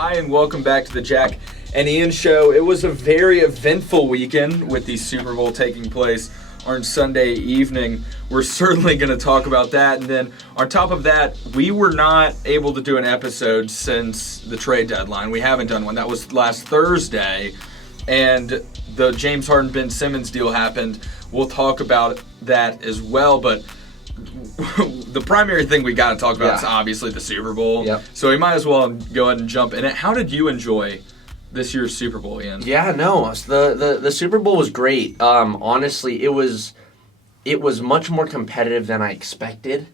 Hi, and welcome back to the Jack and Ian Show. It was a very eventful weekend with the Super Bowl taking place on Sunday evening. We're certainly going to talk about that. And then on top of that, we were not able to do an episode since the trade deadline. We haven't done one. That was last Thursday. And the James Harden, Ben Simmons deal happened. We'll talk about that as well. But the primary thing we got to talk about is obviously the Super Bowl. Yep. So we might as well go ahead and jump in it. How did you enjoy this year's Super Bowl, Ian? Yeah, no, the Super Bowl was great. Honestly, it was much more competitive than I expected.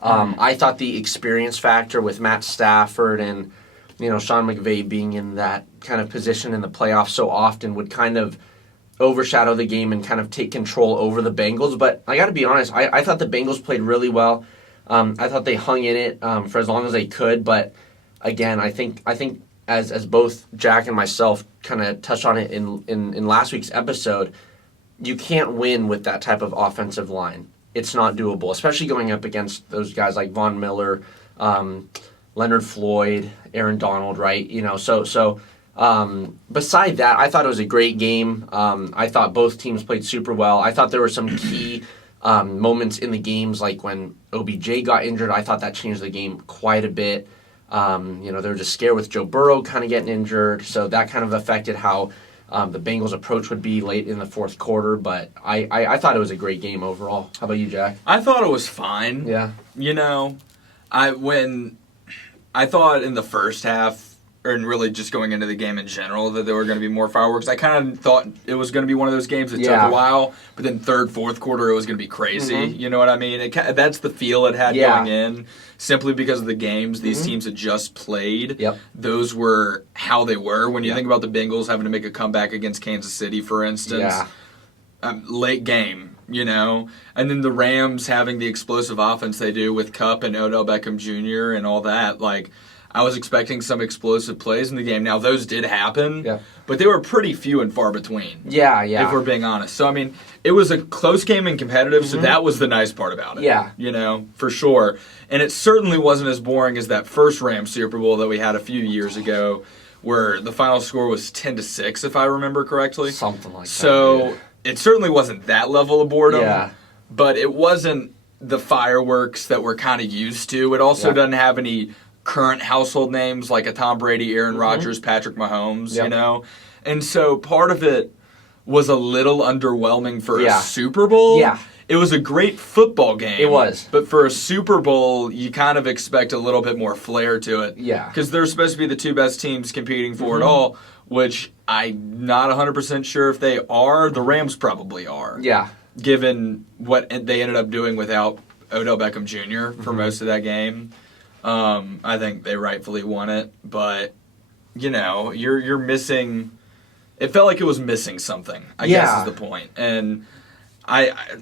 I thought the experience factor with Matt Stafford and Sean McVay being in that kind of position in the playoffs so often would kind of overshadow the game and kind of take control over the Bengals. But I got to be honest, I thought the Bengals played really well. I thought they hung in it for as long as they could. But again, I think as both Jack and myself kind of touched on it in last week's episode, you can't win with that type of offensive line. It's not doable, especially going up against those guys like Von Miller, Leonard Floyd, Aaron Donald, right? Beside that, I thought it was a great game. I thought both teams played super well. I thought there were some key moments in the games, like when OBJ got injured. I thought that changed the game quite a bit. They were just scared with Joe Burrow kind of getting injured, so that kind of affected how the Bengals' approach would be late in the fourth quarter. But I thought it was a great game overall. How about you, Jack? I thought it was fine. Yeah. I thought in the first half, and really just going into the game in general, that there were going to be more fireworks. I kind of thought it was going to be one of those games that took a while, but then third, fourth quarter, it was going to be crazy. Mm-hmm. You know what I mean? That's the feel it had going in, simply because of the games these teams had just played. Yep. Those were how they were. When you think about the Bengals having to make a comeback against Kansas City, for instance, late game, and then the Rams having the explosive offense they do with Kupp and Odell Beckham Jr. and all that, I was expecting some explosive plays in the game. Now, those did happen, but they were pretty few and far between. Yeah. If we're being honest. So, it was a close game and competitive, so that was the nice part about it. Yeah. For sure. And it certainly wasn't as boring as that first Rams Super Bowl that we had a few years ago, where the final score was 10-6, if I remember correctly. Something like that. So, it certainly wasn't that level of boredom, but it wasn't the fireworks that we're kind of used to. It also doesn't have any current household names like a Tom Brady, Aaron Rodgers, Patrick Mahomes, And so part of it was a little underwhelming for a Super Bowl. Yeah. It was a great football game. It was. But for a Super Bowl, you kind of expect a little bit more flair to it. Yeah. Because they're supposed to be the two best teams competing for it all, which I'm not 100% sure if they are. The Rams probably are. Yeah. Given what they ended up doing without Odell Beckham Jr. for most of that game. I think they rightfully won it, but you're missing. It felt like it was missing something. I guess is the point, and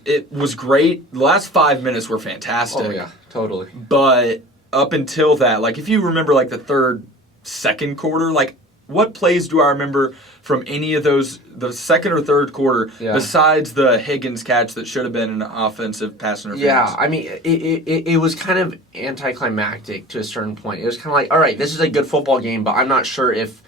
it was great. The last 5 minutes were fantastic. Oh yeah, totally. But up until that, if you remember, the second quarter, what plays do I remember from any of those, the second or third quarter, besides the Higgins catch that should have been an offensive pass interference? Yeah, it was kind of anticlimactic to a certain point. It was kind of like, all right, this is a good football game, but I'm not sure if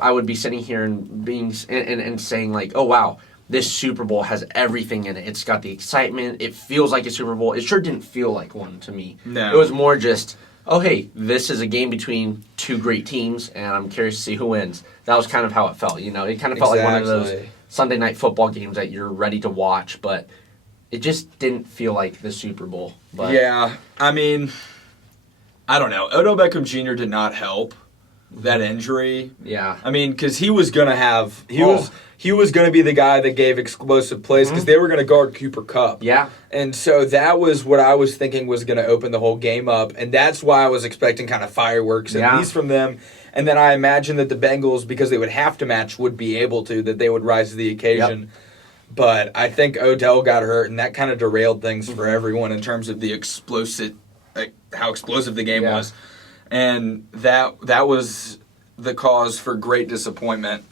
I would be sitting here and saying oh wow, this Super Bowl has everything in it. It's got the excitement. It feels like a Super Bowl. It sure didn't feel like one to me. No. It was more just, oh, hey, this is a game between two great teams, and I'm curious to see who wins. That was kind of how it felt, It kind of felt like one of those Sunday night football games that you're ready to watch, but it just didn't feel like the Super Bowl. But yeah, I don't know. Odell Beckham Jr. did not help that injury. Yeah. Because he was going to have... He was going to be the guy that gave explosive plays because they were going to guard Cooper Kupp. Yeah. And so that was what I was thinking was going to open the whole game up. And that's why I was expecting kind of fireworks, at least from them. And then I imagined that the Bengals, because they would have to match, would be able to, that they would rise to the occasion. Yep. But I think Odell got hurt, and that kind of derailed things for everyone in terms of the how explosive the game was. And that was the cause for great disappointment.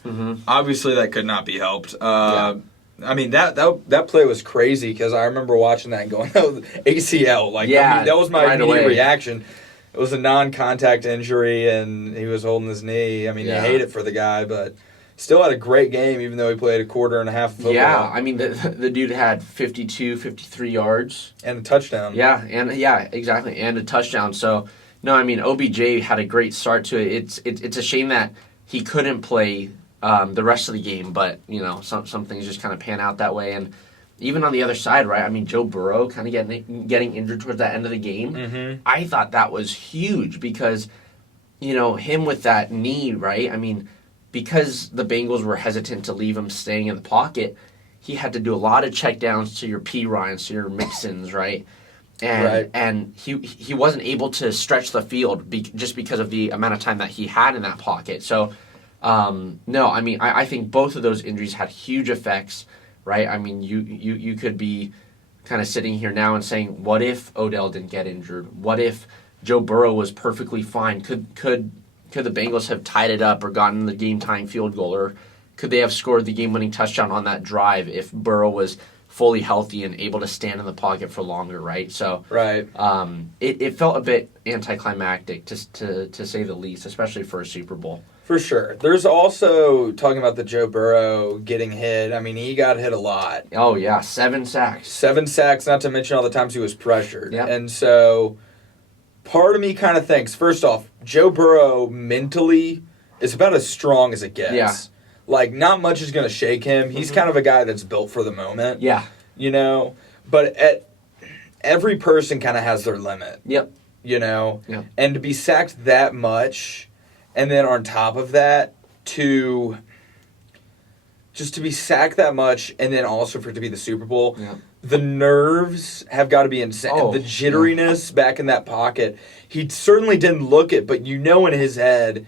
Obviously, that could not be helped. That play was crazy because I remember watching that and going, "Oh, ACL!" That was my immediate reaction. it was a non-contact injury, and he was holding his knee. I mean, Yeah. you hate it for the guy, but still had a great game, even though he played a quarter and a half of football. Yeah, I mean, the dude had 52, 53 yards. And a touchdown. Yeah, exactly, and a touchdown. So, no, I mean, OBJ had a great start to it. It's a shame that he couldn't play the rest of the game, but, you know, some things just kind of pan out that way. And even on the other side, right, I mean, Joe Burrow kind of getting injured towards that end of the game. Mm-hmm. I thought that was huge because, you know, him with that knee, right, I mean, because the Bengals were hesitant to leave him staying in the pocket, he had to do a lot of checkdowns to your P. Ryans, to your Mixons, right? And he wasn't able to stretch the field just because of the amount of time that he had in that pocket. So, no, I mean, I think both of those injuries had huge effects, right? I mean, you could be kind of sitting here now and saying, what if Odell didn't get injured? What if Joe Burrow was perfectly fine? Could the Bengals have tied it up or gotten the game-tying field goal? Or could they have scored the game-winning touchdown on that drive if Burrow was fully healthy and able to stand in the pocket for longer, right? So Right. It felt a bit anticlimactic, to say the least, especially for a Super Bowl. For sure. There's also, talking about the Joe Burrow getting hit, I mean, he got hit a lot. Oh, yeah, 7 sacks. 7 sacks, not to mention all the times he was pressured. Yep. And so part of me kind of thinks, first off, Joe Burrow mentally is about as strong as it gets. Yeah. Like, not much is going to shake him. He's kind of a guy that's built for the moment. Yeah. You know? But every person kind of has their limit. Yep. You know? Yep. And to be sacked that much, and then on top of that, to be sacked that much, and then also for it to be the Super Bowl, Yeah. the nerves have got to be insane. Oh, the jitteriness back in that pocket. He certainly didn't look it, but you know in his head,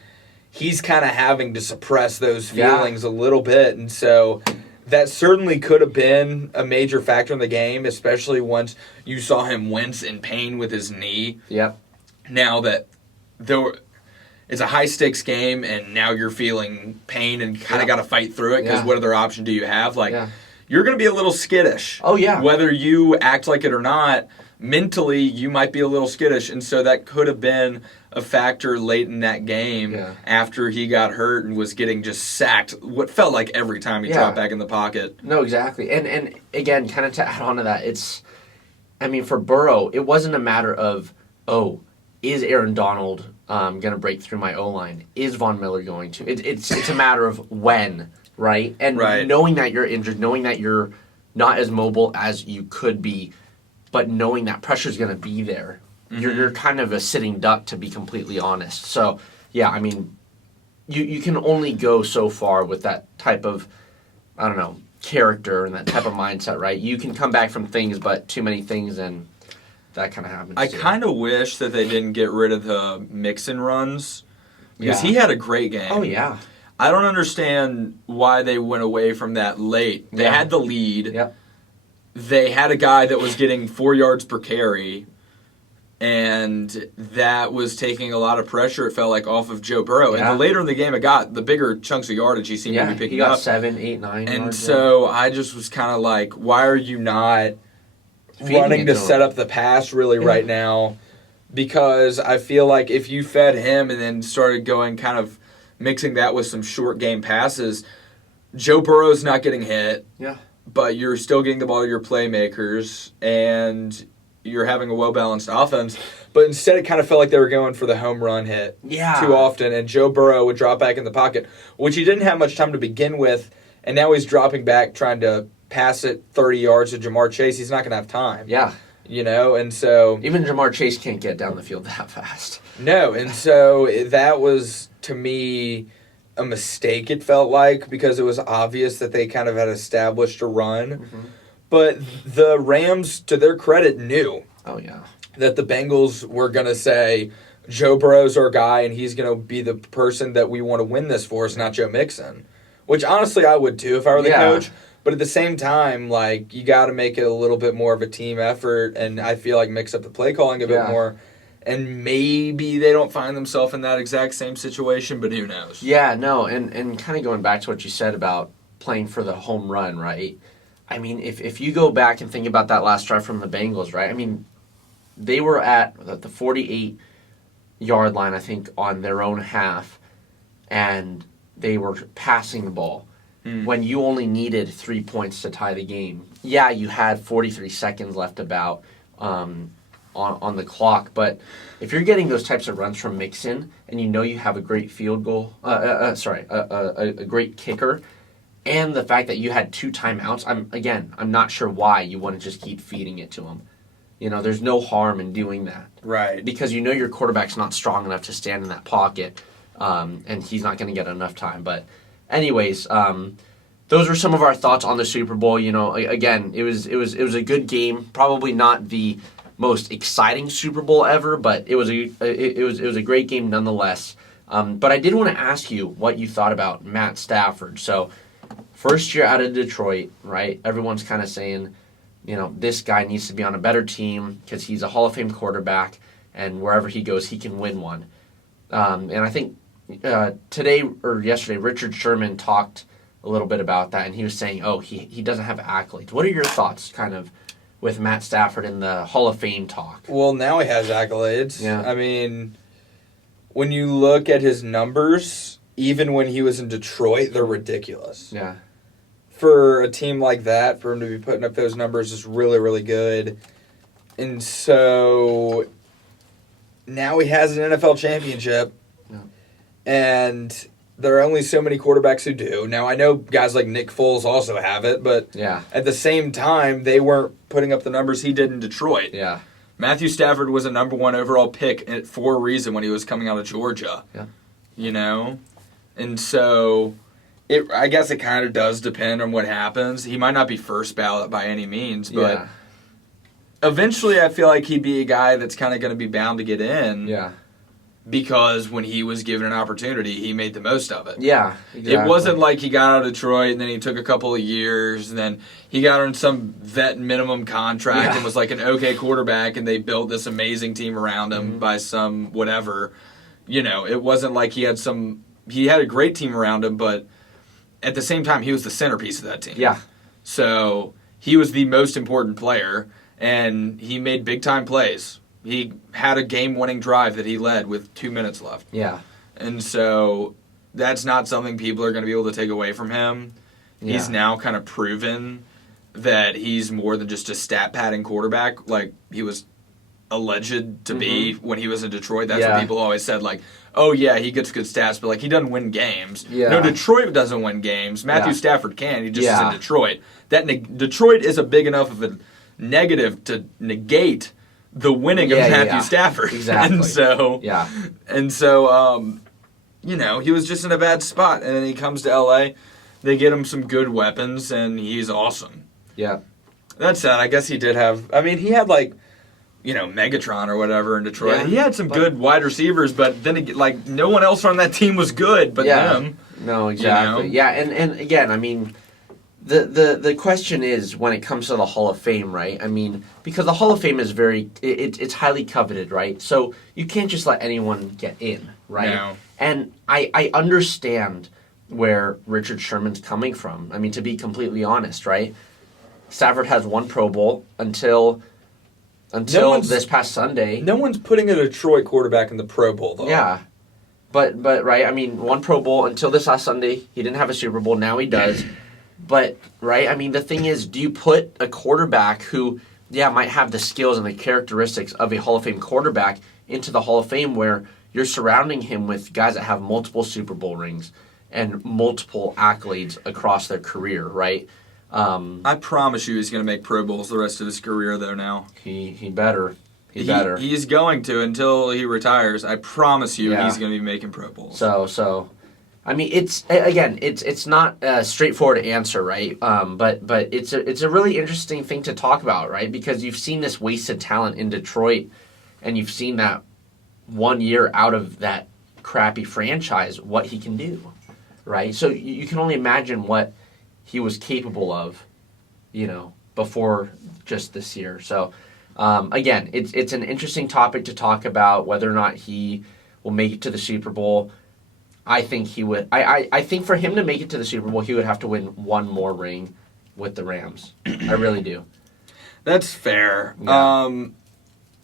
he's kind of having to suppress those feelings a little bit. And so that certainly could have been a major factor in the game, especially once you saw him wince in pain with his knee. Yep. Now that it's a high-stakes game, and now you're feeling pain and kind of got to fight through it, because Yeah. what other option do you have? Like, Yeah. you're going to be a little skittish. Oh, yeah. Whether you act like it or not, mentally, you might be a little skittish. And so that could have been a factor late in that game after he got hurt and was getting just sacked, what felt like every time he dropped back in the pocket. No, exactly. And again, kind of to add on to that, I mean, for Burrow, it wasn't a matter of, is Aaron Donald going to break through my O-line? Is Von Miller going to? It's a matter of when, right? And knowing that you're injured, knowing that you're not as mobile as you could be, but knowing that pressure's going to be there, you're kind of a sitting duck, to be completely honest. So, yeah, I mean, you can only go so far with that type of, I don't know, character and that type of mindset, right? You can come back from things, but too many things, and that kind of happens. I kind of wish that they didn't get rid of the Mixon runs, because he had a great game. Oh, yeah. I don't understand why they went away from that late. They had the lead. Yep. They had a guy that was getting 4 yards per carry, and that was taking a lot of pressure, it felt like, off of Joe Burrow. And the later in the game it got, the bigger chunks of yardage he seemed to be picking up. He got 7, 8, 9 And yards, so I just was kind of like, why are you not running to set up the pass really right now? Because I feel like if you fed him and then started going kind of mixing that with some short game passes, Joe Burrow's not getting hit. Yeah. But you're still getting the ball to your playmakers, and you're having a well-balanced offense. But instead, it kind of felt like they were going for the home run hit too often, and Joe Burrow would drop back in the pocket, which he didn't have much time to begin with, and now he's dropping back trying to pass it 30 yards to Jamar Chase. He's not going to have time. Yeah. You know, and so... Even Jamar Chase can't get down the field that fast. No, and so that was, to me, a mistake, it felt like, because it was obvious that they kind of had established a run. Mm-hmm. But the Rams, to their credit, knew that the Bengals were going to say, Joe Burrow's our guy, and he's going to be the person that we want to win this for, is not Joe Mixon. Which, honestly, I would too if I were the coach. But at the same time, like, you got to make it a little bit more of a team effort, and I feel like mix up the play calling a bit more. And maybe they don't find themselves in that exact same situation, but who knows? Yeah, no, and kind of going back to what you said about playing for the home run, right? I mean, if you go back and think about that last drive from the Bengals, right? I mean, they were at the 48 yard line, I think, on their own half, and they were passing the ball when you only needed 3 points to tie the game. Yeah, you had 43 seconds left about on the clock, but if you're getting those types of runs from Mixon and you know you have a great field goal, a great kicker, and the fact that you had 2 timeouts, I'm not sure why you wouldn't just keep feeding it to him. There's no harm in doing that. Right. Because your quarterback's not strong enough to stand in that pocket, and he's not going to get enough time. But anyways, those were some of our thoughts on the Super Bowl. Again, it was a good game. Probably not the most exciting Super Bowl ever, but it was a great game nonetheless. But I did want to ask you what you thought about Matt Stafford. So, first year out of Detroit, right? Everyone's kind of saying, this guy needs to be on a better team because he's a Hall of Fame quarterback, and wherever he goes, he can win one. And I think today or yesterday, Richard Sherman talked a little bit about that, and he was saying, he doesn't have accolades. What are your thoughts, kind of, with Matt Stafford in the Hall of Fame talk? Well, now he has accolades. Yeah. I mean, when you look at his numbers, even when he was in Detroit, they're ridiculous. Yeah. For a team like that, for him to be putting up those numbers is really, really good. And so now he has an NFL championship. Yeah. And there are only so many quarterbacks who do. Now, I know guys like Nick Foles also have it, but at the same time, they weren't putting up the numbers he did in Detroit. Yeah. Matthew Stafford was a number 1 overall pick for a reason when he was coming out of Georgia. Yeah. And so I guess it kind of does depend on what happens. He might not be first ballot by any means, but eventually I feel like he'd be a guy that's kind of going to be bound to get in. Yeah. Because when he was given an opportunity, he made the most of it. Yeah, exactly. It wasn't like he got out of Detroit and then he took a couple of years and then he got on some vet minimum contract and was like an okay quarterback and they built this amazing team around him by some whatever. It wasn't like he had a great team around him, but at the same time, he was the centerpiece of that team. Yeah. So he was the most important player and he made big-time plays. He had a game-winning drive that he led with 2 minutes left. Yeah. And so that's not something people are going to be able to take away from him. Yeah. He's now kind of proven that he's more than just a stat-padding quarterback like he was alleged to be when he was in Detroit. That's what people always said, like, oh, yeah, he gets good stats, but, like, he doesn't win games. Yeah. No, Detroit doesn't win games. Matthew Stafford can. He just is in Detroit. Detroit is a big enough of a negative to negate the winning of Matthew Stafford. Exactly. And so, he was just in a bad spot. And then he comes to L.A., they get him some good weapons, and he's awesome. Yeah. That said, I guess he did have, he had, like, Megatron or whatever in Detroit. Yeah, he had some good wide receivers, but then, no one else on that team was good but them. No, exactly. Yeah, and again, the question is when it comes to the Hall of Fame, right? Because the Hall of Fame is it's highly coveted, right? So you can't just let anyone get in, right? No. And I understand where Richard Sherman's coming from. To be completely honest, right? Stafford has 1 Pro Bowl until this past Sunday. No one's putting a Detroit quarterback in the Pro Bowl, though. Yeah. But right, 1 Pro Bowl until this last Sunday. He didn't have a Super Bowl. Now he does. But, right, the thing is, do you put a quarterback who, might have the skills and the characteristics of a Hall of Fame quarterback into the Hall of Fame where you're surrounding him with guys that have multiple Super Bowl rings and multiple accolades across their career, right? I promise you he's going to make Pro Bowls the rest of his career, though, now. He better. He better. He's going to until he retires. I promise you he's going to be making Pro Bowls. So it's not a straightforward answer, right? But it's a really interesting thing to talk about, right? Because you've seen this wasted talent in Detroit, and you've seen that 1 year out of that crappy franchise, what he can do, right? So you can only imagine what he was capable of, before just this year. So, again, it's an interesting topic to talk about whether or not he will make it to the Super Bowl. I think he would. I think for him to make it to the Super Bowl, he would have to win 1 more ring with the Rams. I really do. That's fair. Yeah.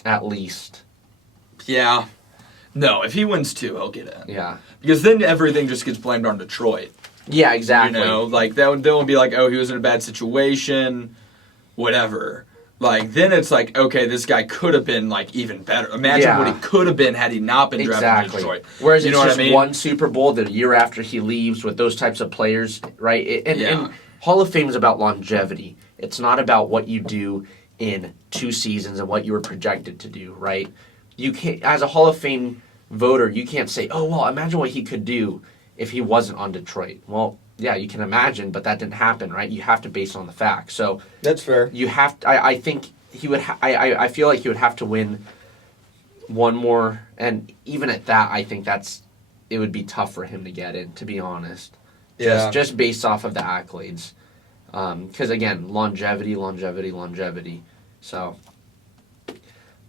At least. Yeah. No, if he wins 2, he'll get in. Yeah. Because then everything just gets blamed on Detroit. Yeah, exactly. You know, like that would be like, oh, he was in a bad situation, whatever. Like then it's like, okay, this guy could have been like even better. Imagine what he could have been had he not been drafted to Detroit. Whereas you know it's what just I mean? one Super Bowl the year after he leaves with those types of players, right? And Hall of Fame is about longevity. It's not about what you do in 2 seasons and what you were projected to do, right? You can't, as a Hall of Fame voter, you can't say, oh well, imagine what he could do if he wasn't on Detroit. Well, yeah, you can imagine, but that didn't happen, right? You have to base it on the facts. So that's fair. You have. I think he would. I feel like he would have to win one more, and even at that, I think it would be tough for him to get in. To be honest, just based off of the accolades, because again, longevity. So,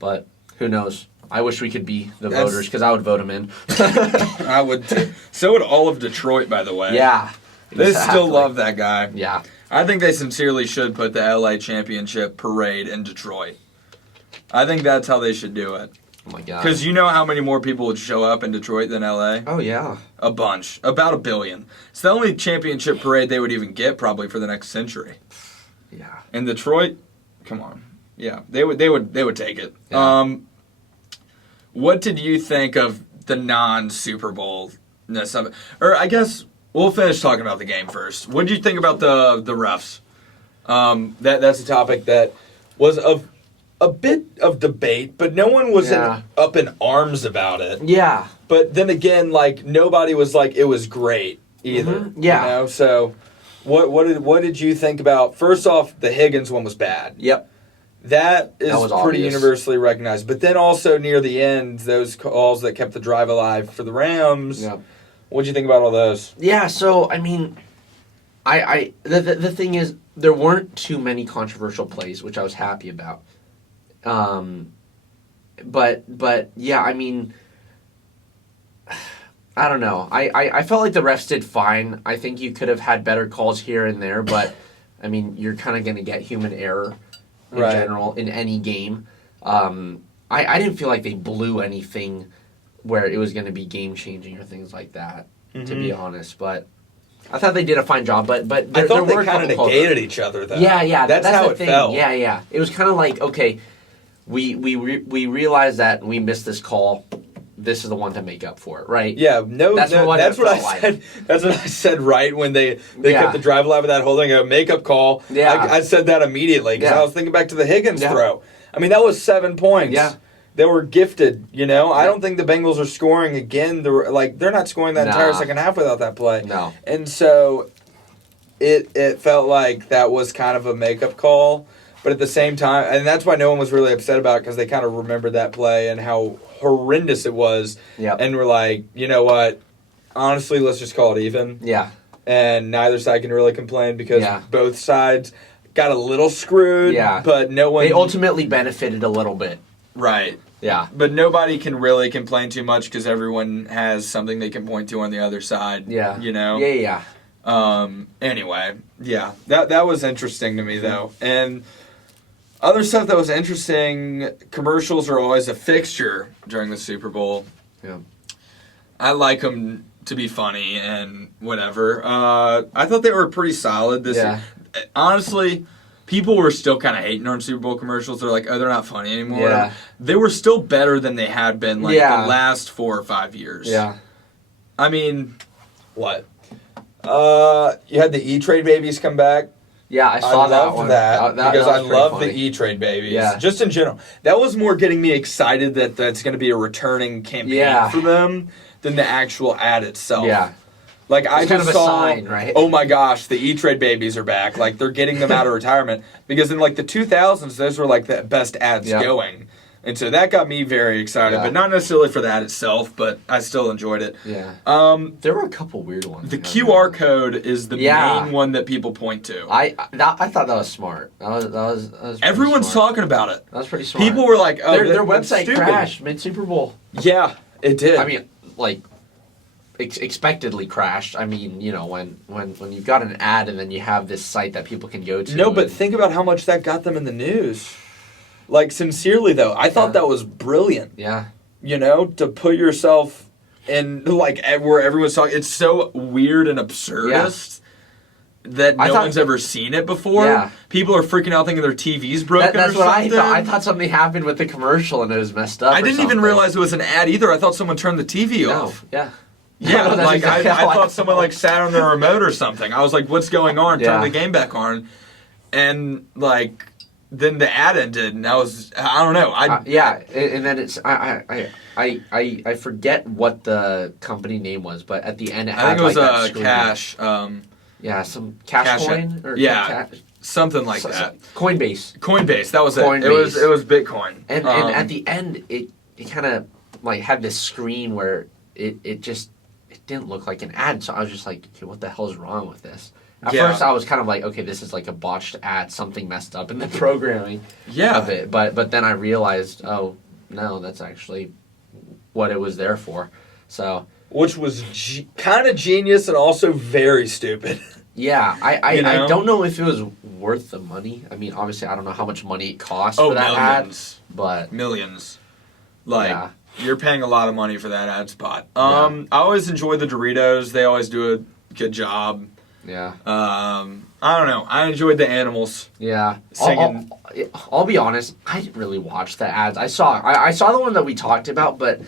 but who knows? I wish we could be the voters because I would vote him in. I would too. So would all of Detroit, by the way. Yeah. They still love that guy. Yeah. I think they sincerely should put the LA Championship parade in Detroit. I think that's how they should do it. Oh my God. Because you know how many more people would show up in Detroit than LA? Oh, yeah. A bunch. About 1 billion. It's the only championship parade they would even get probably for the next century. Yeah. In Detroit, come on. Yeah, they would take it. Yeah. What did you think of the non-Super Bowl-ness of it? Or I guess we'll finish talking about the game first. What did you think about the refs? That's a topic that was of a bit of debate, but no one was up in arms about it. Yeah. But then again, like nobody was like it was great either. Mm-hmm. Yeah. You know? So what did you think about? First off, the Higgins one was bad. Yep. That is pretty obvious. universally recognized. But then also near the end, those calls that kept the drive alive for the Rams. Yeah. What did you think about all those? Yeah, so I mean, the thing is, there weren't too many controversial plays, which I was happy about. But yeah, I mean, I don't know. I felt like the refs did fine. I think you could have had better calls here and there, but I mean, you're kind of going to get human error in general in any game. I didn't feel like they blew anything where it was going to be game changing or things like that. To be honest, but I thought they did a fine job. But I thought they kind of negated each other though. Yeah. That's how the it thing. felt. Yeah. It was kind of like, okay, we realized that we missed this call. This is the one to make up for it, right? Yeah, that's what I said. That's what I said right when they kept the drive alive with that holding a makeup call. Yeah, I said that immediately because I was thinking back to the Higgins throw. I mean, that was 7 points. Yeah. They were gifted, you know. Yeah. I don't think the Bengals are scoring again. They're not scoring that entire second half without that play. No. And so it felt like that was kind of a makeup call. But at the same time, and that's why no one was really upset about it because they kind of remembered that play and how horrendous it was. Yeah. And we're like, you know what? Honestly, let's just call it even. Yeah. And neither side can really complain because both sides got a little screwed. Yeah. But no one. They ultimately benefited a little bit. Right. Yeah. But nobody can really complain too much because everyone has something they can point to on the other side. Yeah. You know? Yeah. Anyway, yeah. That was interesting to me, though. And other stuff that was interesting, commercials are always a fixture during the Super Bowl. Yeah. I like them to be funny and whatever. I thought they were pretty solid this year. Honestly, people were still kind of hating on Super Bowl commercials. They're like, oh, they're not funny anymore. Yeah. They were still better than they had been the last 4 or 5 years. Yeah. I mean, what? You had the E-Trade babies come back. Yeah, I saw that one. That because I love the E-Trade babies. Yeah. Just in general. That was more getting me excited that that's going to be a returning campaign for them than the actual ad itself. Yeah. Like, I just saw, sign, right? Oh my gosh, the E-Trade babies are back. Like, they're getting them out of retirement. Because in, like, the 2000s, those were, like, the best ads going. And so that got me very excited. But not necessarily for the ad itself, but I still enjoyed it. Yeah. There were a couple weird ones. The QR code is the main one that people point to. I thought that was smart. That was Everyone's smart. talking about it. That was pretty smart. People were like, oh, their website crashed mid-Super Bowl. Yeah, it did. I mean, like, expectedly crashed. I mean, you know, when you've got an ad and then you have this site that people can go to. No, but think about how much that got them in the news. Like, sincerely, though, I thought that was brilliant. Yeah. to put yourself in, like, where everyone's talking. It's so weird and absurdist that no one's ever seen it before. Yeah. People are freaking out thinking their TV's broken That's or what something. I thought something happened with the commercial and it was messed up. I didn't even realize it was an ad either. I thought someone turned the TV off. Yeah. Yeah, No, like exactly I thought someone like sat on the remote or something. I was like, "What's going on?" Turned the game back on, and like then the ad ended, and I don't know. And then it's I forget what the company name was, but at the end it had I think it was like that Cash. some Cash Coin or something like that. Coinbase. That was Coinbase. it. It was Bitcoin. And at the end it kind of like had this screen where it didn't look like an ad, so I was just like, okay, what the hell is wrong with this? At first, I was kind of like, okay, this is like a botched ad, something messed up in the programming of it. But then I realized, oh, no, that's actually what it was there for. So, which was kind of genius and also very stupid. Yeah, I don't know if it was worth the money. I mean, obviously, I don't know how much money it cost for that millions. ad, but millions. Like, you're paying a lot of money for that ad spot. I always enjoy the Doritos. They always do a good job. Yeah. I don't know. I enjoyed the animals. Yeah. Singing. I'll be honest. I didn't really watch the ads. I saw the one that we talked about, but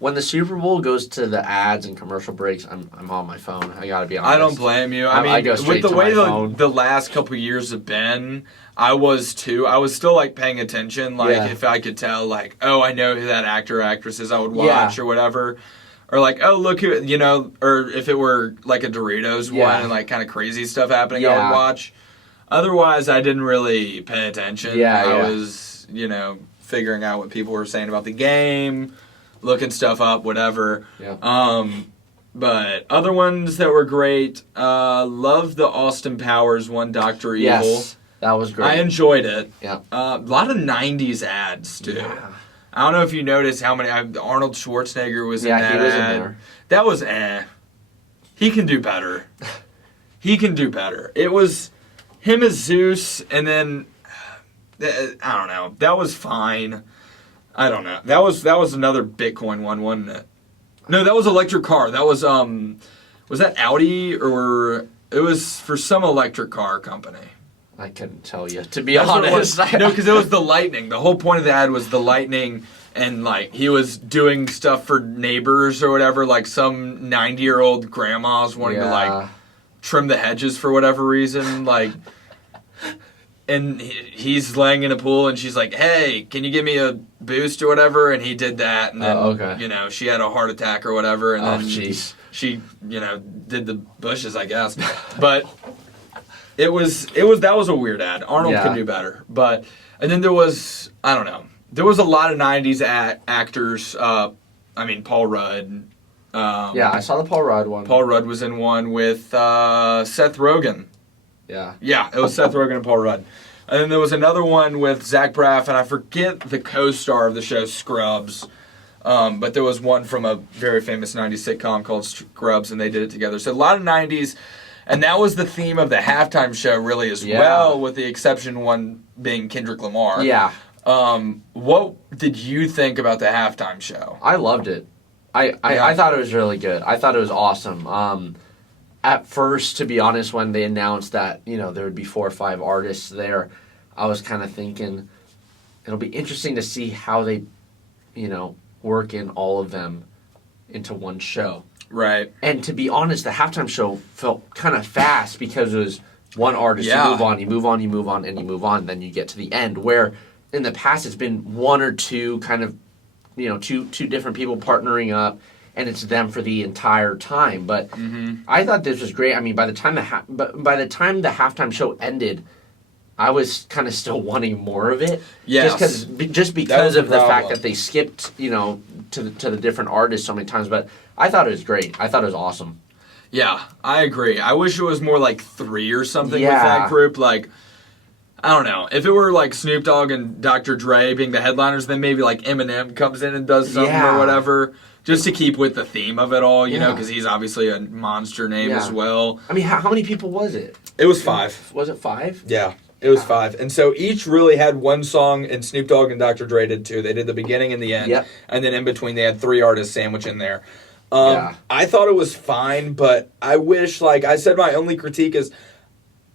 when the Super Bowl goes to the ads and commercial breaks, I'm on my phone. I gotta be honest. I don't blame you. I mean, I go straight with the way phone. the last couple of years have been, I was too. I was still like paying attention. Like if I could tell, like, oh, I know who that actor or actress is, I would watch or whatever. Or like, oh, look who, or if it were like a Doritos one and like kind of crazy stuff happening, I would watch. Otherwise, I didn't really pay attention. I was, figuring out what people were saying about the game, looking stuff up, whatever. Yeah. But other ones that were great, loved the Austin Powers one, Dr. Evil. Yes, that was great. I enjoyed it. Yeah. A lot of 90s ads, too. Yeah. I don't know if you noticed how many... Arnold Schwarzenegger was in that ad. Yeah, he was in there. That was He can do better. He can do better. It was him as Zeus, and then... I don't know. That was fine. I don't know. That was another Bitcoin one, wasn't it? No, that was electric car. That was... Was that Audi, or... It was for some electric car company. I couldn't tell you, to be honest. No, because it was the lightning. The whole point of the ad was the lightning, and like he was doing stuff for neighbors or whatever. Like some 90-year-old grandmas wanting to like trim the hedges for whatever reason. Like, and he's laying in a pool, and she's like, "Hey, can you give me a boost or whatever?" And he did that, and then she had a heart attack or whatever, and then she did the bushes, I guess, but. That was a weird ad. Arnold could do better. And then there was, I don't know, there was a lot of 90s actors. Paul Rudd. I saw the Paul Rudd one. Paul Rudd was in one with Seth Rogen. Yeah. Yeah, it was Seth Rogen and Paul Rudd. And then there was another one with Zach Braff, and I forget the co-star of the show, Scrubs. But there was one from a very famous 90s sitcom called Scrubs, and they did it together. So a lot of 90s... And that was the theme of the halftime show, really, as well, with the exception one being Kendrick Lamar. Yeah. What did you think about the halftime show? I loved it. I thought it was really good. I thought it was awesome. At first, to be honest, when they announced that there would be 4 or 5 artists there, I was kind of thinking it'll be interesting to see how they, work in all of them into one show. Right. And to be honest, the halftime show felt kind of fast because it was one artist, you move on, you move on, you move on, and you move on, then you get to the end. Where in the past it's been one or two kind of, two different people partnering up, and it's them for the entire time. But I thought this was great. I mean, by the time the halftime show ended, I was kind of still wanting more of it. Yes. Just because of the fact that they skipped, to the different artists so many times. But I thought it was great. I thought it was awesome. Yeah, I agree. I wish it was more like 3 or something with that group. Like, I don't know. If it were like Snoop Dogg and Dr. Dre being the headliners, then maybe like Eminem comes in and does something or whatever. Just to keep with the theme of it all, because he's obviously a monster name as well. I mean, how many people was it? It was 5. Was it 5? Yeah. It was 5. And so each really had one song, and Snoop Dogg and Dr. Dre did too. They did the beginning and the end. Yep. And then in between, they had 3 artists sandwiched in there. Yeah. I thought it was fine, but I wish, like I said, my only critique is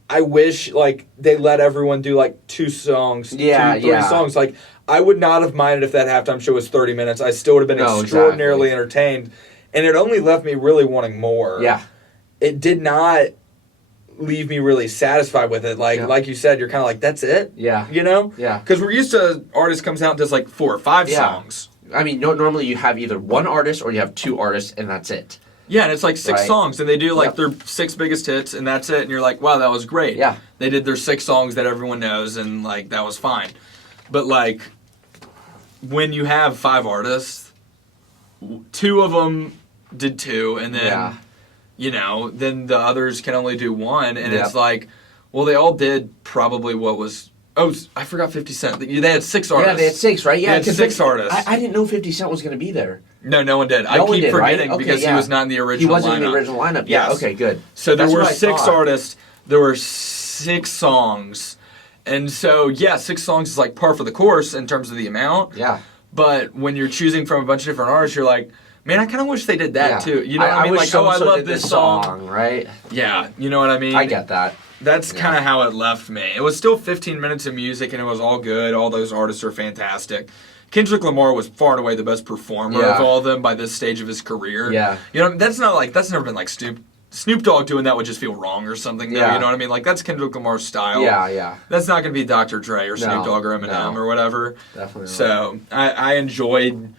I wish, like, they let everyone do, like, 2 songs, 2, 3 songs. Like, I would not have minded if that halftime show was 30 minutes. I still would have been extraordinarily entertained. And it only left me really wanting more. Yeah. It did not leave me really satisfied with it. Like you said, you're kind of like, that's it? Yeah. You know? Yeah. Because we're used to artists comes out and does, like, 4 or 5 songs. I mean, normally you have either one artist or you have 2 artists, and that's it. Yeah, and it's like 6 songs, and they do like their 6 biggest hits, and that's it. And you're like, wow, that was great. Yeah. They did their 6 songs that everyone knows, and like that was fine. But like, when you have 5 artists, 2 of them did 2, and then then the others can only do 1, and it's like, well, they all did probably what was. Oh, I forgot 50 Cent. They had 6 artists. Yeah, they had 6, right? Yeah, they had 6 artists. I didn't know 50 Cent was going to be there. No one did. I keep forgetting because he was not in the original lineup. He wasn't in the original lineup. Yeah, okay, good. So there were 6 artists. There were 6 songs. And so, 6 songs is like par for the course in terms of the amount. Yeah. But when you're choosing from a bunch of different artists, you're like, man, I kind of wish they did that too. You know what I mean? Wish like, I love this song. Right? Yeah, you know what I mean? I get that. That's kind of how it left me. It was still 15 minutes of music, and it was all good. All those artists are fantastic. Kendrick Lamar was far and away the best performer of all of them by this stage of his career. Yeah. You know, that's never been like Snoop Dogg doing that would just feel wrong or something. Though, you know what I mean? Like, that's Kendrick Lamar's style. Yeah. That's not going to be Dr. Dre or Snoop Dogg or Eminem or whatever. Definitely. So I enjoyed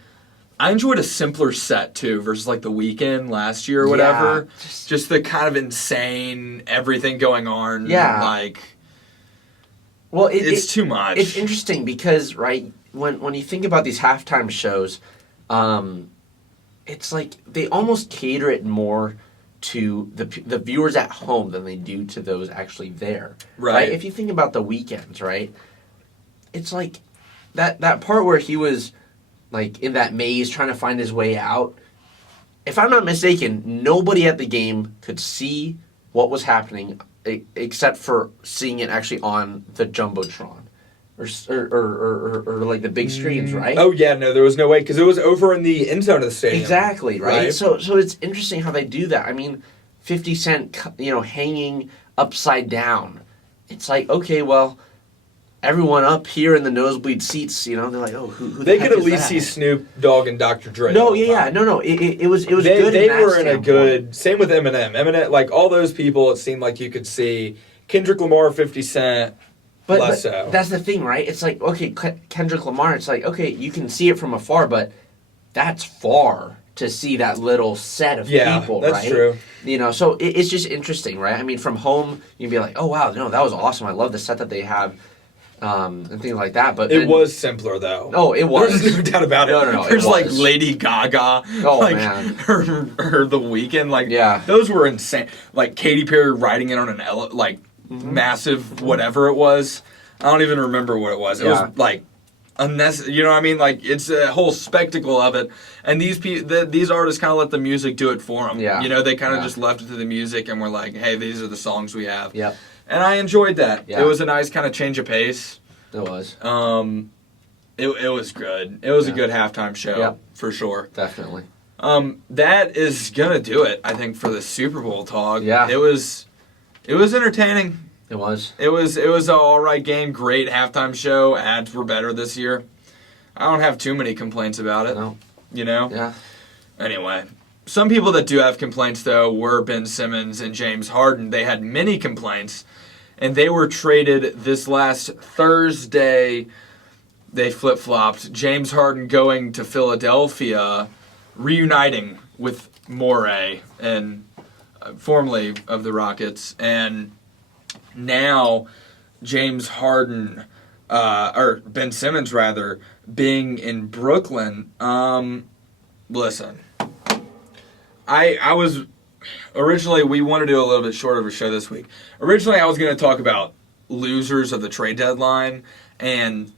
a simpler set too versus like the Weeknd last year or whatever. Just the kind of insane everything going on. Yeah. Like, well, it's too much. It's interesting because, right, when you think about these halftime shows, it's like they almost cater it more to the viewers at home than they do to those actually there. Right. If you think about the weekends, right, it's like that part where he was like in that maze trying to find his way out. If I'm not mistaken, nobody at the game could see what was happening except for seeing it actually on the Jumbotron or like the big screens, right? Oh yeah, no, there was no way because it was over in the end zone of the stadium. Exactly, right? So it's interesting how they do that. I mean, 50 Cent, hanging upside down. It's like, okay, well, everyone up here in the nosebleed seats, they're like, oh, who they the heck could at is least that? see Snoop Dogg and Dr. Dre. No, no. It was good. They in were in that a good. Same with Eminem. Eminem, like all those people, it seemed like you could see Kendrick Lamar, 50 Cent. But so. That's the thing, right? It's like, okay, Kendrick Lamar, it's like, okay, you can see it from afar, but that's far to see that little set of people, right? That's true. So it's just interesting, right? I mean, from home, you can be like, oh, wow, no, that was awesome. I love the set that they have, and things like that. But it was simpler, though. Oh, it was. There's no doubt about it. No. There's like Lady Gaga. Oh, like, man. Her The Weeknd. Like, yeah. Those were insane. Like, Katy Perry riding it on an massive whatever it was. I don't even remember what it was. It was like unnecessary. You know what I mean? Like, it's a whole spectacle of it. And these artists kind of let the music do it for them. Yeah. They kind of just left it to the music and were like, hey, these are the songs we have. Yep. And I enjoyed that. Yeah. It was a nice kind of change of pace. It was. It was good. It was a good halftime show for sure. Definitely. That is gonna do it, I think, for the Super Bowl talk. Yeah. It was entertaining. It was. It was an all right game. Great halftime show. Ads were better this year. I don't have too many complaints about it. No. Yeah. Anyway, some people that do have complaints though were Ben Simmons and James Harden. They had many complaints, and they were traded this last Thursday. They flip-flopped. James Harden going to Philadelphia, reuniting with Morey, and formerly of the Rockets, and now James Harden, or Ben Simmons rather, being in Brooklyn. Listen, I was originally, we wanted to do a little bit shorter of a show this week. Originally, I was going to talk about losers of the trade deadline, and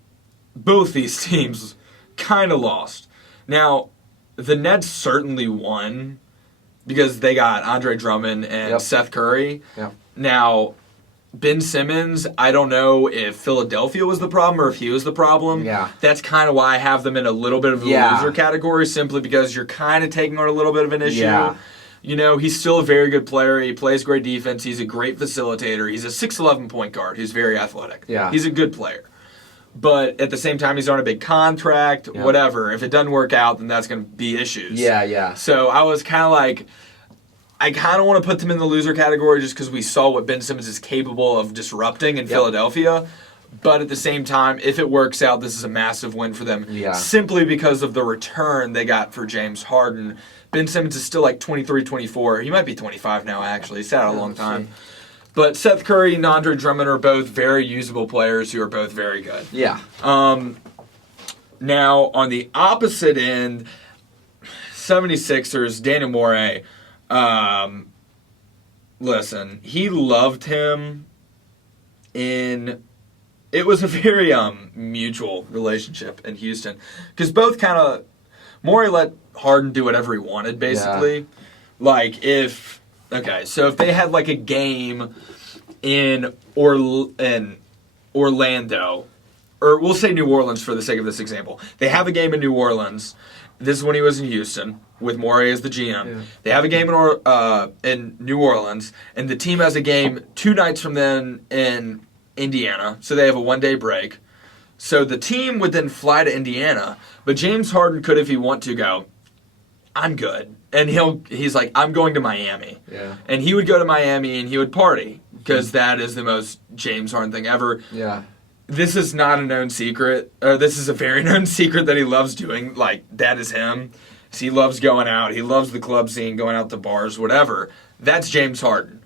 both these teams kind of lost. Now, the Nets certainly won because they got Andre Drummond and Seth Curry. Yep. Now, Ben Simmons, I don't know if Philadelphia was the problem or if he was the problem. Yeah. That's kind of why I have them in a little bit of the loser category, simply because you're kind of taking on a little bit of an issue. Yeah. You know, he's still a very good player. He plays great defense. He's a great facilitator. He's a 6'11 point guard who's very athletic. Yeah. He's a good player. But at the same time, he's on a big contract, whatever. If it doesn't work out, then that's going to be issues. Yeah. So I was kind of like, I kind of want to put them in the loser category just because we saw what Ben Simmons is capable of disrupting in Philadelphia. But at the same time, if it works out, this is a massive win for them. Yeah. Simply because of the return they got for James Harden. Ben Simmons is still like 23, 24. He might be 25 now, actually. He's sat out a long time. But Seth Curry and Andre Drummond are both very usable players who are both very good. Yeah. Now, on the opposite end, 76ers, Daniel Morey, listen, he loved him it was a very mutual relationship in Houston. Because both kind of, Morey let Harden do whatever he wanted, basically. Yeah. Like, so if they had like a game in Orlando, or we'll say New Orleans for the sake of this example. They have a game in New Orleans. This is when he was in Houston with Morey as the GM. Yeah. They have a game in New Orleans, and the team has a game 2 nights from then in Indiana. So they have a 1-day break. So the team would then fly to Indiana, but James Harden could, if he want to, go, I'm good. And he's like, I'm going to Miami. Yeah. And he would go to Miami and he would party because that is the most James Harden thing ever. Yeah. This is not a known secret. This is a very known secret that he loves doing. Like, that is him. So he loves going out. He loves the club scene, going out to bars, whatever. That's James Harden.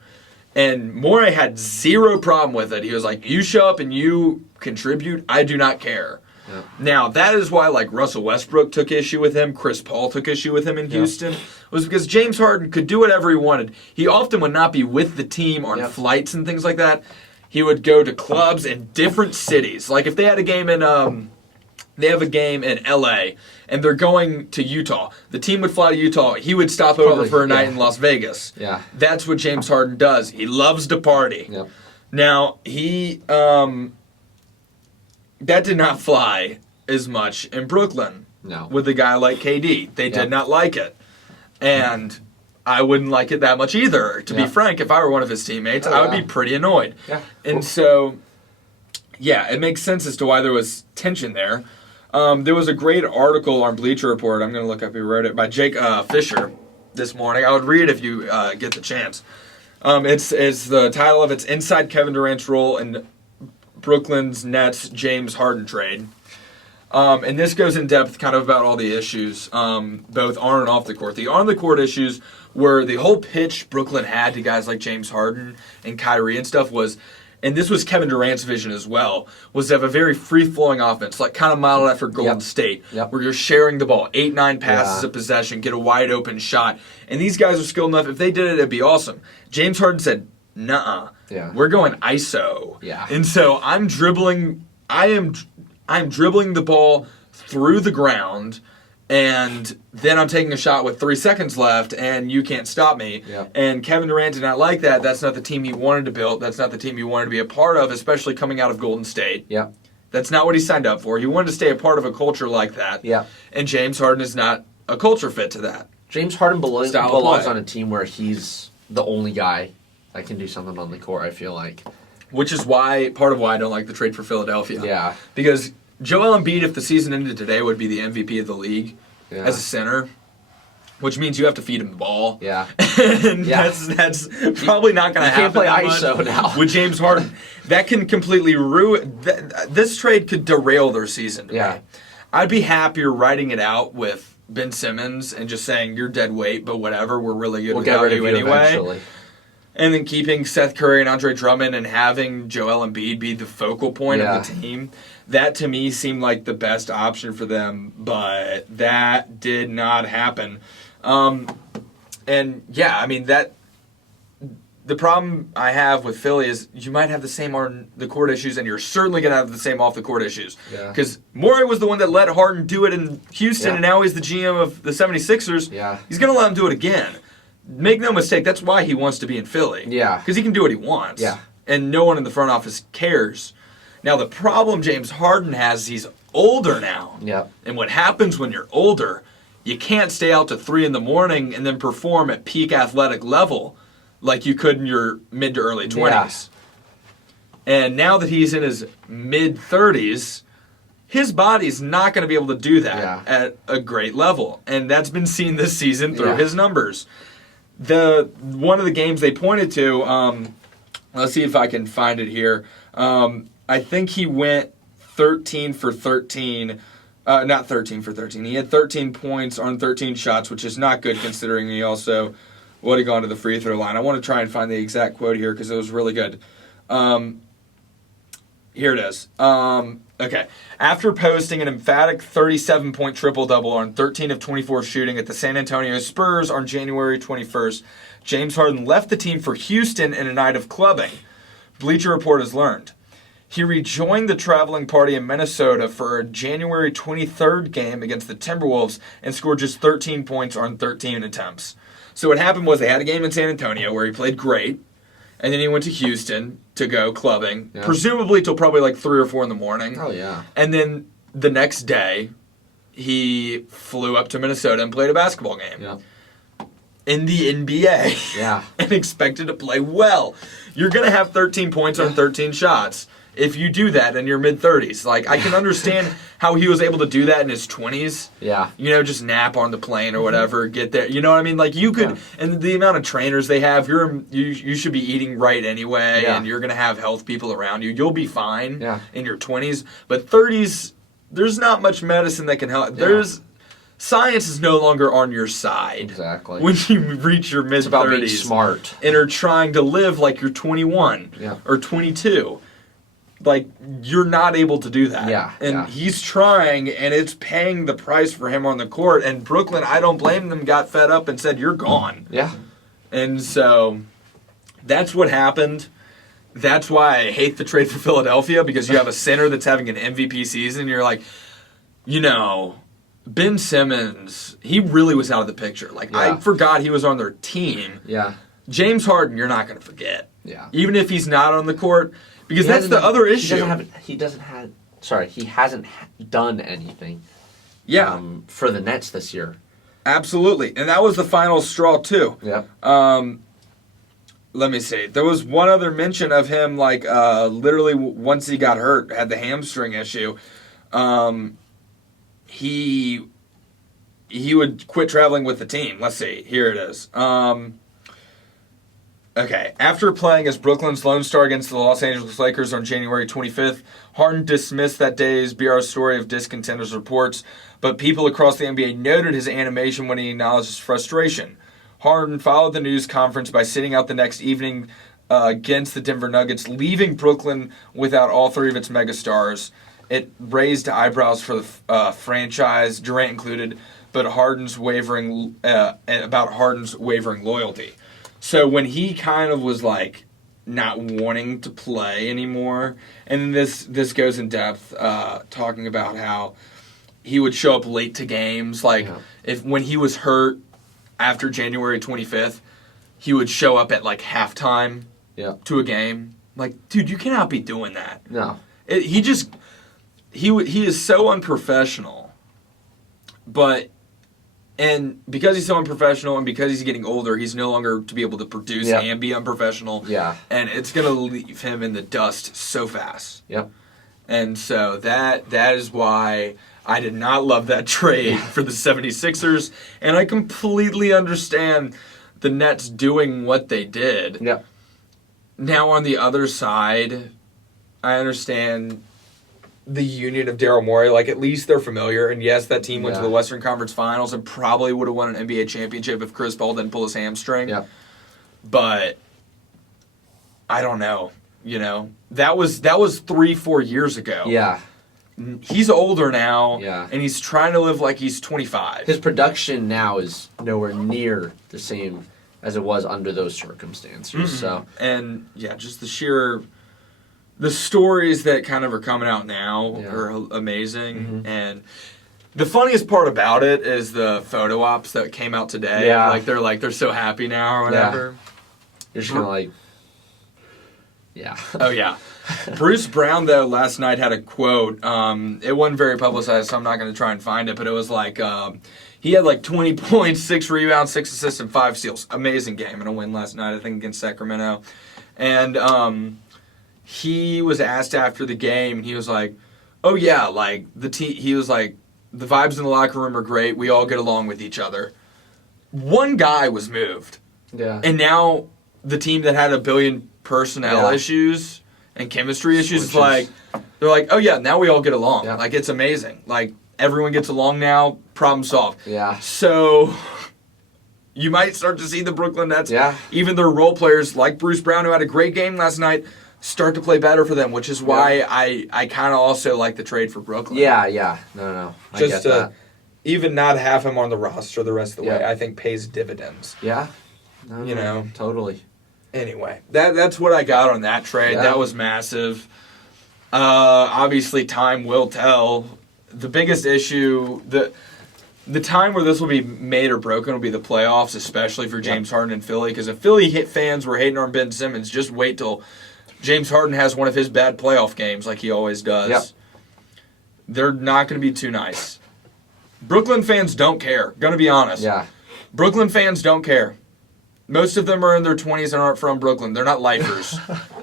And Morey had zero problem with it. He was like, you show up and you contribute, I do not care. Yep. Now, that is why, like, Russell Westbrook took issue with him, Chris Paul took issue with him in Houston, was because James Harden could do whatever he wanted. He often would not be with the team on flights and things like that. He would go to clubs in different cities. Like, if they had a game in, they have a game in L.A., and they're going to Utah. The team would fly to Utah. He would stop over for a night in Las Vegas. Yeah. That's what James Harden does. He loves to party. Yep. Now, he... that did not fly as much in Brooklyn with a guy like KD. They did not like it. And I wouldn't like it that much either. To be frank, if I were one of his teammates, I would be pretty annoyed. Yeah. And so, it makes sense as to why there was tension there. There was a great article on Bleacher Report, I'm going to look up who wrote it, by Jake Fisher this morning. I would read if you get the chance. It's the title of it's Inside Kevin Durant's Role in Brooklyn's Nets James Harden Trade. And this goes in depth kind of about all the issues, both on and off the court. The on-the-court issues were the whole pitch Brooklyn had to guys like James Harden and Kyrie and stuff was, and this was Kevin Durant's vision as well, was to have a very free-flowing offense, like kind of modeled after Golden State, where you're sharing the ball, 8-9 passes a possession, get a wide-open shot. And these guys are skilled enough. If they did it, it'd be awesome. James Harden said, nuh-uh. Yeah. We're going ISO. Yeah. And so I'm dribbling the ball through the ground, and then I'm taking a shot with 3 seconds left, and you can't stop me. Yeah. And Kevin Durant did not like that. That's not the team he wanted to build. That's not the team he wanted to be a part of, especially coming out of Golden State. Yeah. That's not what he signed up for. He wanted to stay a part of a culture like that. Yeah. And James Harden is not a culture fit to that. James Harden belongs on a team where he's the only guy that can do something on the court, I feel like. Which is part of why I don't like the trade for Philadelphia. Yeah. Because Joel Embiid, if the season ended today, would be the MVP of the league as a center, which means you have to feed him the ball. Yeah. And that's probably not going to happen. You can't play ISO now. With James Harden. That can completely ruin... This trade could derail their season to me. I'd be happier writing it out with Ben Simmons and just saying, you're dead weight, but whatever, we're really good without you anyway. Eventually. And then keeping Seth Curry and Andre Drummond and having Joel Embiid be the focal point of the team. That, to me, seemed like the best option for them, but that did not happen. The problem I have with Philly is you might have the same on-the-court issues, and you're certainly going to have the same off-the-court issues. Because Morey was the one that let Harden do it in Houston, and now he's the GM of the 76ers. Yeah. He's going to let him do it again. Make no mistake, that's why he wants to be in Philly. Yeah. Because he can do what he wants. Yeah. and no one in the front office cares. Now, the problem James Harden has is he's older now. Yep. And what happens when you're older, you can't stay out to 3 in the morning and then perform at peak athletic level like you could in your mid to early 20s. Yeah. And now that he's in his mid-30s, his body's not going to be able to do that at a great level. And that's been seen this season through his numbers. One of the games they pointed to, let's see if I can find it here. I think he went 13 for 13. Not 13 for 13. He had 13 points on 13 shots, which is not good considering he also would have gone to the free throw line. I want to try and find the exact quote here because it was really good. Here it is. Okay. After posting an emphatic 37-point triple-double on 13 of 24 shooting at the San Antonio Spurs on January 21st, James Harden left the team for Houston in a night of clubbing. Bleacher Report has learned. He rejoined the traveling party in Minnesota for a January 23rd game against the Timberwolves and scored just 13 points on 13 attempts. So what happened was they had a game in San Antonio where he played great, and then he went to Houston to go clubbing, presumably till probably like 3 or 4 in the morning. Oh, yeah. And then the next day, he flew up to Minnesota and played a basketball game. In the NBA. And expected to play well. You're going to have 13 points on 13 shots. If you do that in your mid-30s, like, I can understand how he was able to do that in his 20s. You know, just nap on the plane or whatever, get there. You know what I mean? Like, you could, and the amount of trainers they have, you should be eating right anyway, and you're going to have health people around you. You'll be fine in your 20s. But 30s, there's not much medicine that can help. Science is no longer on your side. Exactly. When you reach your mid-30s. It's about being smart. And are trying to live like you're 21 or 22. Like, you're not able to do that. And he's trying, and it's paying the price for him on the court. And Brooklyn, I don't blame them, got fed up and said, you're gone. And so that's what happened. That's why I hate the trade for Philadelphia, because you have a center that's having an MVP season. You're like, you know, Ben Simmons, he really was out of the picture. Like, I forgot he was on their team. James Harden, you're not going to forget. Even if he's not on the court. Because that's the other issue. He hasn't done anything for the Nets this year. Absolutely. And that was the final straw, too. Let me see. There was one other mention of him, like, literally once he got hurt, had the hamstring issue. He would quit traveling with the team. Let's see. Here it is. Okay, after playing as Brooklyn's Lone Star against the Los Angeles Lakers on January 25th, Harden dismissed that day's BR story of discontenters reports, but people across the NBA noted his animation when he acknowledged his frustration. Harden followed the news conference by sitting out the next evening against the Denver Nuggets, leaving Brooklyn without all 3 of its megastars. It raised eyebrows for the franchise, Durant included, but Harden's wavering loyalty. So when he kind of was like not wanting to play anymore, and this goes in depth, talking about how he would show up late to games. Like when he was hurt after January 25th, he would show up at like halftime to a game. Like, dude, you cannot be doing that. No, he is so unprofessional, but. And because he's so unprofessional and because he's getting older, he's no longer to be able to produce and be unprofessional. And it's going to leave him in the dust so fast. And so that is why I did not love that trade for the 76ers. And I completely understand the Nets doing what they did. Now on the other side, I understand the union of Daryl Morey, like, at least they're familiar. And yes, that team went to the Western Conference Finals and probably would have won an NBA championship if Chris Paul didn't pull his hamstring. But I don't know. You know, that was 3-4 years ago. He's older now, and he's trying to live like he's 25. His production now is nowhere near the same as it was under those circumstances. So, and just the stories that kind of are coming out now are amazing. And the funniest part about it is the photo ops that came out today. Like they're so happy now or whatever. You're just kind of like, Yeah. Oh, yeah. Bruce Brown, though, last night had a quote. It wasn't very publicized, so I'm not going to try and find it, but it was like, he had like 20 points, 6 rebounds, 6 assists, and 5 steals. Amazing game and a win last night, I think, against Sacramento. And he was asked after the game, and he was like, oh, yeah, like, he was like, the vibes in the locker room are great. We all get along with each other. One guy was moved. Yeah. And now the team that had 1 billion personnel Yeah. issues and chemistry issues is Switches. like, they're like, oh, yeah, now we all get along. Yeah. Like, it's amazing. Like, everyone gets along now. Problem solved. Yeah. So you might start to see the Brooklyn Nets, Yeah. even their role players like Bruce Brown, who had a great game last night, start to play better for them, which is why I kind of also like the trade for Brooklyn. Yeah. No. I Just get to that. even not have him on the roster the rest of the way, Yeah. I think pays dividends. Yeah. No, You know. Totally. Anyway, that's what I got on that trade. Yeah. That was massive. Obviously, time will tell. The biggest issue, the time where this will be made or broken will be the playoffs, especially for James Harden and Philly. Because if Philly fans were hating on Ben Simmons, just wait till James Harden has one of his bad playoff games like he always does. Yep. They're not going to be too nice. Brooklyn fans don't care. Going to be honest. Yeah. Brooklyn fans don't care. Most of them are in their 20s and aren't from Brooklyn. They're not lifers.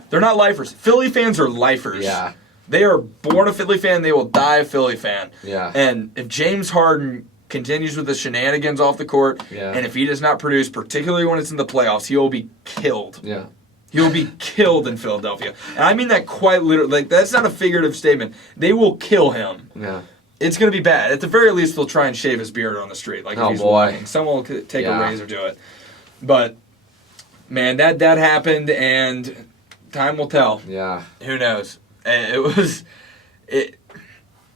They're not lifers. Philly fans are lifers. Yeah. They are born a Philly fan. They will die a Philly fan. Yeah. And if James Harden continues with the shenanigans off the court, Yeah. and if he does not produce, particularly when it's in the playoffs, he will be killed. Yeah. He will be killed in Philadelphia. And I mean that quite literally. Like, that's not a figurative statement. They will kill him. Yeah. It's going to be bad. At the very least, they'll try and shave his beard on the street. Like, if Oh, he's boy. walking. Someone will take a razor to it. But, man, that happened, and time will tell. Yeah. Who knows? And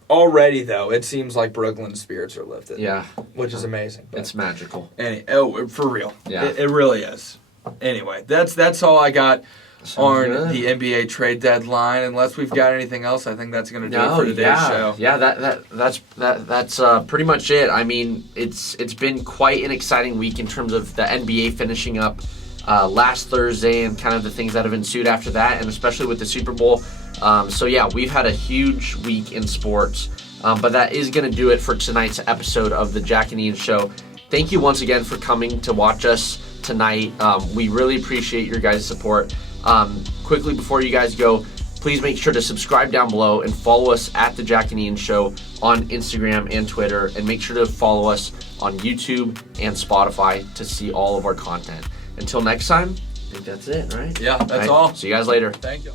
already, though, it seems like Brooklyn's spirits are lifted. Yeah. Which is amazing. But It's magical. for real. Yeah. It really is. Anyway, that's all I got on good. the NBA trade deadline. Unless we've got anything else, I think that's going to do it for today's show. Yeah, that's pretty much it. I mean, it's been quite an exciting week in terms of the NBA finishing up last Thursday and kind of the things that have ensued after that, and especially with the Super Bowl. So yeah, we've had a huge week in sports, but that is going to do it for tonight's episode of the Jack and Ian Show. Thank you once again for coming to watch us tonight. We really appreciate your guys' support. Quickly before you guys go, please make sure to subscribe down below and follow us at the Jack and Ian Show on Instagram and Twitter, and make sure to follow us on YouTube and Spotify to see all of our content. Until next time, I think that's it, right? Yeah, that's all. See you guys later. Thank you.